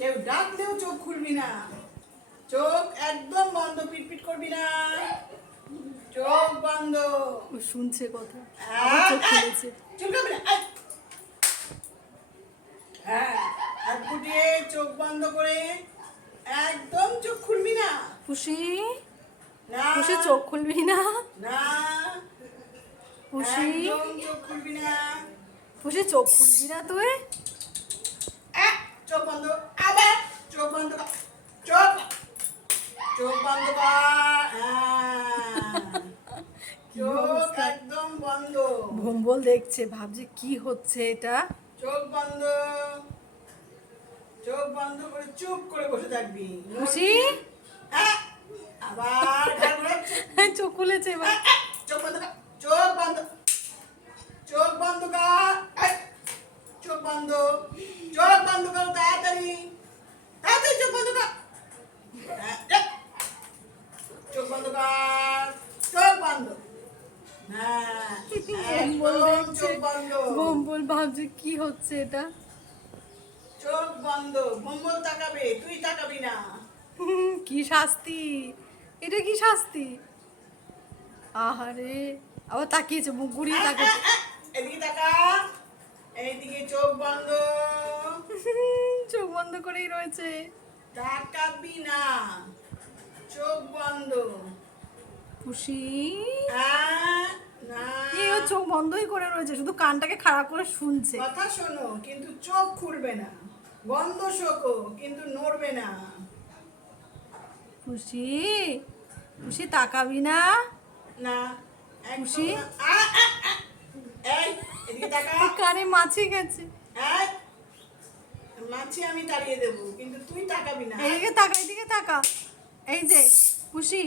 কেউ ডাকলেও চোখ খুলবি না, চোখ একদম বন্ধ, পিটপিট করবি না, চোখ বন্ধ। ও শুনছে কথা, চোখ চোখ খুলেছে। চুলকাবি না। হ্যাঁ, হাত গুটিয়ে চোখ বন্ধ করে একদম চোখ খুলবি না। পুষি, না পুষি চোখ খুলবি না। না, পুষি, একদম চোখ খুলবি না। পুষি চোখ খুলবি না তুই। চোখ বন্ধ, আবার চোখ বন্ধ কর, চোখ চোখ বন্ধ কর। চোখ একদম বন্ধ। ভম্বল দেখছে, ভাবছে কি হচ্ছে এটা। চোখ বন্ধ, চোখ বন্ধ করে চুপ করে বসে থাকবি। খুশি, আবার ঘাড় ঘোরাচ্ছে। চোখ খুলেছে এবার। চোখ বন্ধ কর, চোখ বন্ধ, চোখ বন্ধ কর, চোখ বন্ধ, চোখ বন্ধ কর, তাড়াতাড়ি তাড়াতাড়ি চোখ বন্ধ কর, চোখ বন্ধ কর, চোখ বন্ধ। হ্যাঁ, ভম্বল একদম দেখছে, চোখ বন্ধ, ভম্বল ভাবছে কি হচ্ছে এটা। চোখ বন্ধ। মঙ্গল তাকাবে, তুই তাকাবি না। কি শাস্তি, এটা কি শাস্তি। আহারে, আবার তাকিয়েছে, মুখ ঘুরিয়ে তাকাচ্ছে। এদিকে তাকা, এইদিকে চোখ বন্ধ, চোখ বন্ধ করেই রয়েছে। তাকাবি না, চোখ বন্ধ। খুশি, না, ও চোখ বন্ধই করে রয়েছে, শুধু কানটাকে খারাপ করে শুনছে। কথা শোনো কিন্তু চোখ খুলবে না, বন্ধ শোকো কিন্তু নড়বে না। খুশি, খুশি তাকাবি না। না, খুশি? এই এদিকে তাকা, কানে মাছি গেছে। এই মাছি আমি তাড়িয়ে দেবো কিন্তু তুই তাকাবি না। এইদিকে তাকা, এইদিকে তাকা। এই যে খুশি,